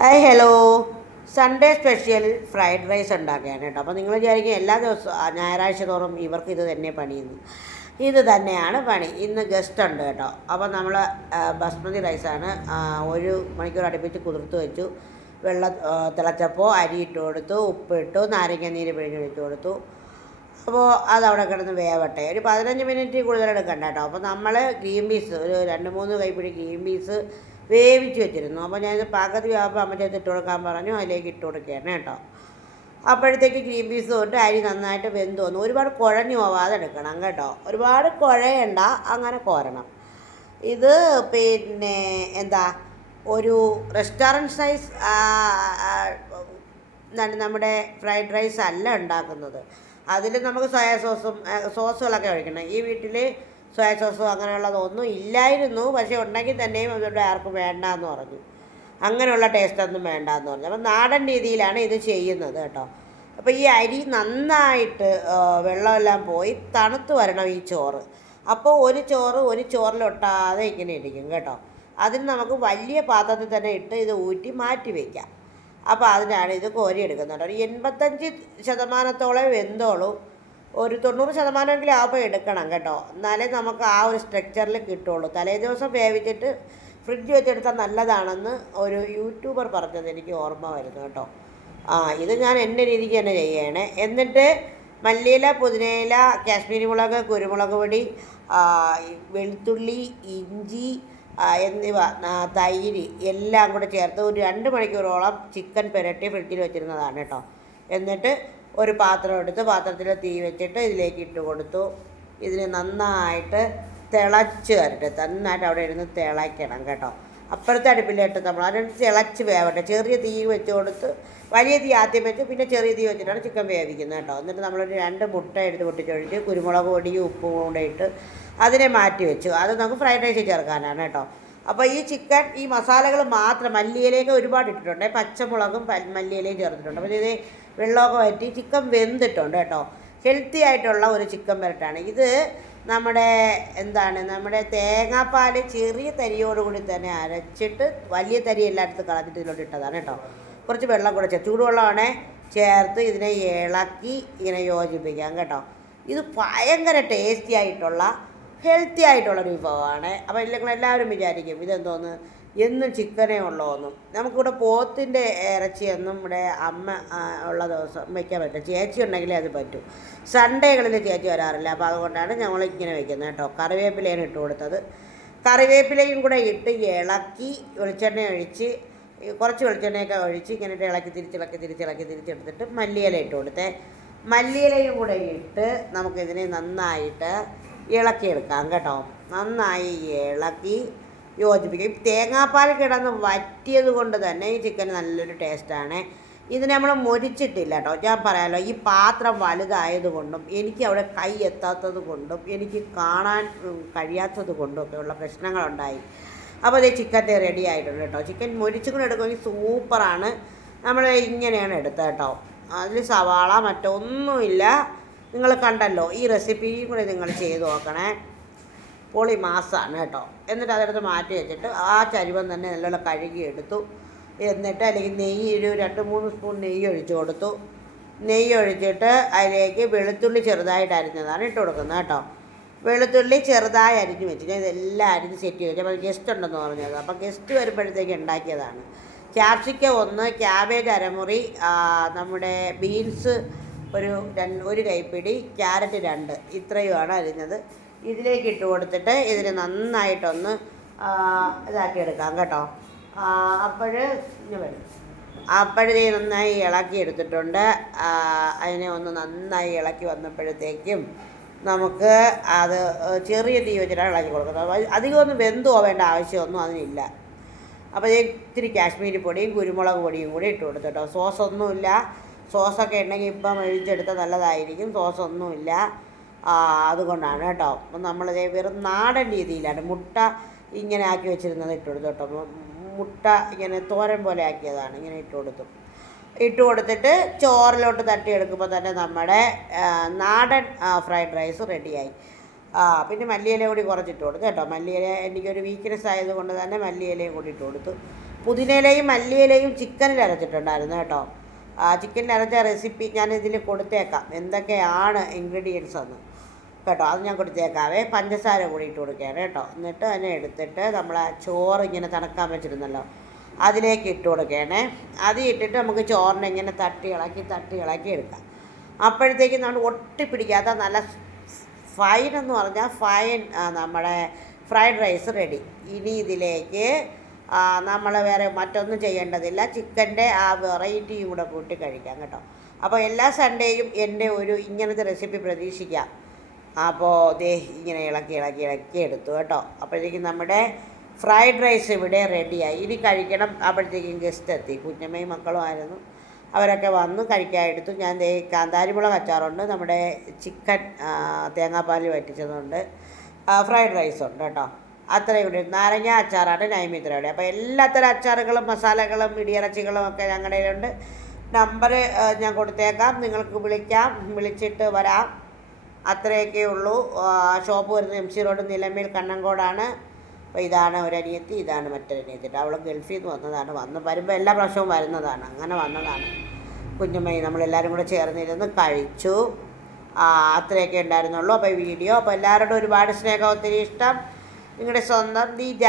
Hi hello. Sunday special fried rice ഉണ്ടാക്കുകയാണ് കേട്ടോ. അപ്പോൾ നിങ്ങൾ വിചാരിക്കും എല്ലാ ദിവസവും ഞായറാഴ്ച തോറും ഇവർക്ക് ഇത് തന്നെ പണിയുന്നു. ഇത് തന്നെയാണ് പണി. ഇന്ന് ഗസ്റ്റ് ഉണ്ട് കേട്ടോ. അപ്പോൾ നമ്മൾ ബസ്മതി റൈസാണ് ഒരു മണിക്കൂർ അടുപ്പിച്ച് കുതിർത്ത് വെച്ചു. വെള്ളം തിളച്ചപ്പോൾ അരി ഇട്ട് കൊടുത്തു ഉപ്പിട്ടു നാരങ്ങ നീര് പിഴിഞ്ഞൊഴിച്ചു കൊടുത്തു. അപ്പോൾ അതവിടെ കിടന്ന് വേവട്ടെ. ഒരു പതിനഞ്ച് മിനിറ്റ് കൂടുതൽ എടുക്കണ്ട കേട്ടോ. അപ്പോൾ നമ്മൾ ഗ്രീൻ പീസ് ഒരു രണ്ട് മൂന്ന് കൈപ്പിടി ഗ്രീൻ പീസ് വേവിച്ച് വെച്ചിരുന്നു. അപ്പോൾ ഞാൻ പകുതി വ്യാപാരം അമ്മ ചേർത്ത് ഇട്ട് കൊടുക്കാൻ പറഞ്ഞു. അതിലേക്ക് ഇട്ട് കൊടുക്കുകയാണ് കേട്ടോ. അപ്പോഴത്തേക്ക് ഗ്രീൻ പീസ് തൊട്ട് അരി നന്നായിട്ട് വെന്ത് വന്നു. ഒരുപാട് കുഴഞ്ഞു പോവാതെ എടുക്കണം കേട്ടോ. ഒരുപാട് കുഴയണ്ട അങ്ങനെ കോരണം. ഇത് പിന്നെ എന്താ ഒരു റെസ്റ്റോറന്റ് സൈസ് എന്താണ് നമ്മുടെ ഫ്രൈഡ് റൈസ് അല്ല ഉണ്ടാക്കുന്നത്. അതിൽ നമുക്ക് സോയാ സോസും സോസുകളൊക്കെ ഒഴിക്കണം. ഈ വീട്ടിൽ സോയാ സോസോ അങ്ങനെയുള്ളതൊന്നും ഇല്ലായിരുന്നു. പക്ഷേ ഉണ്ടെങ്കിൽ തന്നെയും അവരുടെ ആർക്കും വേണ്ട എന്ന് പറഞ്ഞു. അങ്ങനെയുള്ള ടേസ്റ്റൊന്നും വേണ്ടാന്ന് പറഞ്ഞു. അപ്പം നാടൻ രീതിയിലാണ് ഇത് ചെയ്യുന്നത് കേട്ടോ. അപ്പോൾ ഈ അരി നന്നായിട്ട് വെള്ളമെല്ലാം പോയി തണുത്ത് വരണം ഈ ചോറ്. അപ്പോൾ ഒരു ചോറ് ഒരു ചോറിലൊട്ടാതെ ഇങ്ങനെ ഇരിക്കും കേട്ടോ. അതിന് നമുക്ക് വലിയ പാത്രത്തിൽ തന്നെ ഇട്ട് ഇത് ഊറ്റി മാറ്റി വയ്ക്കാം അപ്പോൾ അതിനാണ് ഇത് കോരിയെടുക്കുന്നത് കേട്ടോ. ഒരു എൺപത്തഞ്ച് ശതമാനത്തോളം വെന്തോളൂ. ഒരു തൊണ്ണൂറ് ശതമാനമെങ്കിലും ആകുമ്പോൾ എടുക്കണം കേട്ടോ. എന്നാലേ നമുക്ക് ആ ഒരു സ്ട്രക്ചറിൽ കിട്ടുള്ളൂ. തലേ ദിവസം വേവിച്ചിട്ട് ഫ്രിഡ്ജ് വെച്ചെടുത്താൽ നല്ലതാണെന്ന് ഒരു യൂട്യൂബർ പറഞ്ഞത് എനിക്ക് ഓർമ്മ വരുന്നു കേട്ടോ. ആ ഇത് ഞാൻ എന്റെ രീതിക്ക് തന്നെ ചെയ്യണേ. എന്നിട്ട് മല്ലിയില പുതിനയില കാശ്മീരി മുളക് കുരുമുളക് പൊടി വെളുത്തുള്ളി ഇഞ്ചി എന്നിവ തൈര് എല്ലാം കൂടെ ചേർത്ത് ഒരു രണ്ട് മണിക്കൂറോളം ചിക്കൻ പുരട്ടി ഫ്രിഡ്ജിൽ വെച്ചിരുന്നതാണ് കേട്ടോ. എന്നിട്ട് ഒരു പാത്രം എടുത്ത് പാത്രത്തിൽ തീ വെച്ചിട്ട് ഇതിലേക്ക് ഇട്ട് കൊടുത്തു. ഇതിന് നന്നായിട്ട് തിളച്ച് വരട്ടെ. നന്നായിട്ട് അവിടെ ഇരുന്ന് തിളയ്ക്കണം കേട്ടോ. അപ്പുറത്തെ അടുപ്പിലിട്ട് നമ്മൾ അതിന് തിളച്ച് വേവട്ടെ. ചെറിയ തീ വെച്ച് കൊടുത്ത് വലിയ തീ ആദ്യം വെച്ച് പിന്നെ ചെറിയ തീ വെച്ചിട്ടാണ് ചിക്കൻ വേവിക്കുന്നത് കേട്ടോ. എന്നിട്ട് നമ്മളൊരു രണ്ട് മുട്ട എടുത്ത് പൊട്ടിച്ചൊഴിച്ച് കുരുമുളക് പൊടിയും ഉപ്പും കൂടെ ഇട്ട് അതിനെ മാറ്റി വെച്ചു. അത് നമുക്ക് ഫ്രൈഡ് റൈസ് ചേർക്കാനാണ് കേട്ടോ. അപ്പോൾ ഈ ചിക്കൻ ഈ മസാലകൾ മാത്രം മല്ലിയിലേക്ക് ഒരുപാട് ഇട്ടിട്ടുണ്ട്. പച്ചമുളകും മല്ലിയിലയും ചേർത്തിട്ടുണ്ട്. അപ്പോൾ ഇത് വെള്ളമൊക്കെ വറ്റി ചിക്കൻ വെന്തിട്ടുണ്ട് കേട്ടോ. ഹെൽത്തി ആയിട്ടുള്ള ഒരു ചിക്കൻ വരട്ടാണ് ഇത് നമ്മുടെ എന്താണ് നമ്മുടെ തേങ്ങാപ്പാൽ ചെറിയ തരിയോടുകൂടി തന്നെ അരച്ചിട്ട് വലിയ തരി എല്ലായിടത്തും കളഞ്ഞിട്ട് ഇതിലോട്ട് ഇട്ടതാണ് കേട്ടോ. കുറച്ച് വെള്ളം കൂടെ ചേർത്ത്. ചൂടുവെള്ളമാണ് ചേർത്ത് ഇതിനെ ഇളക്കി ഇങ്ങനെ യോജിപ്പിക്കാം കേട്ടോ. ഇത് ഭയങ്കര ടേസ്റ്റി ആയിട്ടുള്ള ഹെൽത്തി ആയിട്ടുള്ള വിഭവമാണ്. അപ്പോൾ ഇല്ലെങ്കിൽ എല്ലാവരും വിചാരിക്കും ഇതെന്തോന്ന്? എന്നും ചിക്കനേ ഉള്ളോന്നും. നമുക്കിവിടെ പോത്തിന്റെ ഇറച്ചിയൊന്നും ഇവിടെ അമ്മ ഉള്ള ദിവസം വയ്ക്കാൻ പറ്റും ചേച്ചി ഉണ്ടെങ്കിലേ അത് പറ്റും. സൺഡേകളിൽ ചേച്ചി വരാറില്ല. അപ്പോൾ അതുകൊണ്ടാണ് ഞങ്ങൾ ഇങ്ങനെ വെക്കുന്നത് കേട്ടോ. കറിവേപ്പിലയാണ് ഇട്ട് കൊടുത്തത്. കറിവേപ്പിലയും കൂടെ ഇട്ട് ഇളക്കി വെളിച്ചെണ്ണ ഒഴിച്ച് കുറച്ച് വെളിച്ചെണ്ണയൊക്കെ ഒഴിച്ച് ഇങ്ങനെ ഇളക്കി തിരിച്ചിളക്കി തിരിച്ചിളക്കി തിരിച്ചെടുത്തിട്ട് മല്ലിയില ഇട്ട് കൊടുത്തേ. മല്ലിയിലയും കൂടെ ഇട്ട് നമുക്കിതിനെ നന്നായിട്ട് ഇളക്കിയെടുക്കാം കേട്ടോ. നന്നായി ഇളക്കി യോജിപ്പിക്കും. തേങ്ങാപ്പാൽ കിടന്ന് വറ്റിയത് കൊണ്ട് തന്നെ ഈ ചിക്കൻ നല്ലൊരു ടേസ്റ്റാണ് ഇത് നമ്മൾ മൊരിച്ചിട്ടില്ല കേട്ടോ. ഞാൻ പറയാമല്ലോ ഈ പാത്രം വലുതായത് കൊണ്ടും എനിക്ക് അവിടെ കൈ എത്താത്തത് കൊണ്ടും എനിക്ക് കാണാൻ കഴിയാത്തത് കൊണ്ടും ഒക്കെയുള്ള പ്രശ്നങ്ങളുണ്ടായി. അപ്പോൾ ഇത് ചിക്കൻ റെഡി ആയിട്ടുണ്ട് കേട്ടോ. ചിക്കൻ മൊരിച്ചുകൊണ്ട് കൂടെ എടുക്കുമെങ്കിൽ സൂപ്പറാണ് നമ്മൾ ഇങ്ങനെയാണ് എടുത്തത് കേട്ടോ. അതിൽ സവാള മറ്റൊന്നുമില്ല. നിങ്ങൾ കണ്ടല്ലോ ഈ റെസിപ്പിയും കൂടെ നിങ്ങൾ ചെയ്ത് നോക്കണേ. പൊളി മാസാണ് കേട്ടോ. എന്നിട്ട് അതെടുത്ത് മാറ്റി വെച്ചിട്ട് ആ ചരുവം തന്നെ നല്ലോണം കഴുകി എടുത്തു എന്നിട്ട് അല്ലെങ്കിൽ നെയ്യ് ഒരു രണ്ട് മൂന്ന് സ്പൂൺ നെയ്യ് ഒഴിച്ചു കൊടുത്തു. നെയ്യ് ഒഴിച്ചിട്ട് അതിലേക്ക് വെളുത്തുള്ളി ചെറുതായിട്ട് അരിഞ്ഞതാണ് ഇട്ട് കൊടുക്കുന്നത് കേട്ടോ. വെളുത്തുള്ളി ചെറുതായി അരിഞ്ഞ് വെച്ചിട്ട് ഞാൻ ഇതെല്ലാം അരിഞ്ഞ് സെറ്റ് ചെയ്തു അപ്പോൾ ഗസ്റ്റ് ഉണ്ടെന്ന് പറഞ്ഞത്. അപ്പോൾ ഗസ്റ്റ് വരുമ്പോഴത്തേക്ക് ഉണ്ടാക്കിയതാണ്. ക്യാപ്സിക്ക ഒന്ന് ക്യാബേജ് അരമുറി നമ്മുടെ ബീൻസ് ഒരു രണ്ട് ഒരു കൈപ്പിടി ക്യാരറ്റ് രണ്ട്. ഇത്രയുമാണ് അരിഞ്ഞത്. ഇതിലേക്ക് ഇട്ട് കൊടുത്തിട്ട് ഇതിന് നന്നായിട്ടൊന്ന് ആ, ഇതാക്കി എടുക്കാം കേട്ടോ അപ്പോൾ വരും. അപ്പോഴേ നന്നായി ഇളക്കി എടുത്തിട്ടുണ്ട്. അതിനെ ഒന്ന് നന്നായി ഇളക്കി വന്നപ്പോഴത്തേക്കും നമുക്ക് അത് ചെറിയ തീ വെച്ചിട്ടാണ് ഇളക്കി കൊടുക്കുന്നത്. അധികമൊന്നും വെന്ത് പോവേണ്ട ആവശ്യമൊന്നും അതിനില്ല. അപ്പോൾ ഇത് ഇത്തിരി കാശ്മീരി പൊടിയും കുരുമുളക് പൊടിയും കൂടി ഇട്ട് കൊടുത്തിട്ടോ സോസൊന്നുമില്ല. സോസൊക്കെ ഉണ്ടെങ്കിൽ ഇപ്പം ഒഴിച്ചെടുത്താൽ നല്ലതായിരിക്കും. സോസൊന്നുമില്ല. അതുകൊണ്ടാണ് കേട്ടോ. അപ്പം നമ്മളിത് വെറും നാടൻ രീതിയിലാണ് മുട്ട ഇങ്ങനെ ആക്കി വെച്ചിരുന്നത് ഇട്ട് കൊടുത്തു കേട്ടോ. മുട്ട ഇങ്ങനെ തോരൻ പോലെ ആക്കിയതാണ് ഇങ്ങനെ ഇട്ട് കൊടുത്തു. ഇട്ട് കൊടുത്തിട്ട് ചോറിലോട്ട് തട്ടിയെടുക്കുമ്പോൾ തന്നെ നമ്മുടെ നാടൻ ഫ്രൈഡ് റൈസ് റെഡിയായി. പിന്നെ മല്ലിയില കൂടി കുറച്ചിട്ട് കൊടുത്തു കേട്ടോ. മല്ലിയില എനിക്കൊരു വീക്ക്നെസ് ആയതുകൊണ്ട് തന്നെ മല്ലിയിലയും കൂടി ഇട്ട് കൊടുത്തു. പുതിനയിലയും മല്ലിയിലയും ചിക്കനിൽ അരച്ചിട്ടുണ്ടായിരുന്നു കേട്ടോ. ആ ചിക്കനിൽ അരച്ച റെസിപ്പി ഞാൻ ഇതിൽ കൊടുത്തേക്കാം. എന്തൊക്കെയാണ് ഇൻഗ്രീഡിയൻസ് എന്ന്. കേട്ടോ അത് ഞാൻ കൊടുത്തേക്കാവേ പഞ്ചസാര കൂടി ഇട്ട് കൊടുക്കുകയാണ് കേട്ടോ. എന്നിട്ട് അതിനെ എടുത്തിട്ട് നമ്മൾ ആ ചോറ് ഇങ്ങനെ തണക്കാൻ വെച്ചിരുന്നല്ലോ അതിലേക്ക് ഇട്ട് കൊടുക്കണേ. അത് ഇട്ടിട്ട് നമുക്ക് ചോറിനെ ഇങ്ങനെ തട്ടി ഇളക്കി തട്ടി ഇളക്കി എടുക്കാം. അപ്പോഴത്തേക്കും നമ്മൾ ഒട്ടിപ്പിടിക്കാത്ത നല്ല ഫൈൻ എന്ന് പറഞ്ഞാൽ ഫൈൻ നമ്മുടെ ഫ്രൈഡ് റൈസ് റെഡി ഇനി ഇതിലേക്ക് നമ്മൾ വേറെ മറ്റൊന്നും ചെയ്യേണ്ടതില്ല. ചിക്കന്റെ ആ വെറൈറ്റിയും കൂടെ കൂട്ടി കഴിക്കാം കേട്ടോ. അപ്പോൾ എല്ലാ സൺഡേയും എന്റെ ഒരു ഇങ്ങനത്തെ റെസിപ്പി പ്രതീക്ഷിക്കാം. അപ്പോൾ ദേ ഇങ്ങനെ ഇളക്കി ഇളക്കി ഇളക്കി എടുത്തു കേട്ടോ. അപ്പോഴത്തേക്കും നമ്മുടെ ഫ്രൈഡ് റൈസ് ഇവിടെ റെഡിയായി. ഇനി കഴിക്കണം. അപ്പോഴത്തേക്കും ഗസ്റ്റ് എത്തി. കുഞ്ഞമ്മയും മക്കളും ആയിരുന്നു. അവരൊക്കെ വന്ന് കഴിക്കാൻ എടുത്തു. ഞാൻ ദേ കാന്താരിമുളക് അച്ചാറുണ്ട്. നമ്മുടെ ചിക്കൻ തേങ്ങാപ്പാൽ വറ്റിച്ചതുണ്ട്. ഫ്രൈഡ് റൈസ് ഉണ്ട് കേട്ടോ. അത്രയും കൂടി നാരങ്ങ അച്ചാറാണ് നൈമിത്രയുടെ. അപ്പോൾ എല്ലാത്തരം അച്ചാറുകളും മസാലകളും ഇടിയിറച്ചികളും ഒക്കെ ഞങ്ങളുടെ കയ്യിലുണ്ട്. നമ്പർ ഞാൻ കൊടുത്തേക്കാം. നിങ്ങൾക്ക് വിളിക്കാം. വിളിച്ചിട്ട് വരാം. അത്രയൊക്കെ ഉള്ളൂ. ഷോപ്പ് വരുന്നത് എം സി റോഡ് നിലമേൽ കണ്ണങ്കോടാണ്. അപ്പോൾ ഇതാണ് ഒരനിയത്തി ഇതാണ് മറ്റൊരനിയത്തിട്ട് അവൾ ഗൾഫിൽ നിന്ന് വന്നതാണ്. വന്ന് വരുമ്പോൾ എല്ലാ പ്രാവശ്യവും വരുന്നതാണ്. അങ്ങനെ വന്നതാണ്. കുഞ്ഞുമ്മയും നമ്മളെല്ലാവരും കൂടെ ചേർന്നിരുന്ന് കഴിച്ചു. അത്രയൊക്കെ ഉണ്ടായിരുന്നുള്ളൂ. അപ്പോൾ ഈ വീഡിയോ അപ്പോൾ എല്ലാവരോടും ഒരുപാട് സ്നേഹം ഒത്തിരി ഇഷ്ടം. നിങ്ങളുടെ സ്വന്തം ദീജ.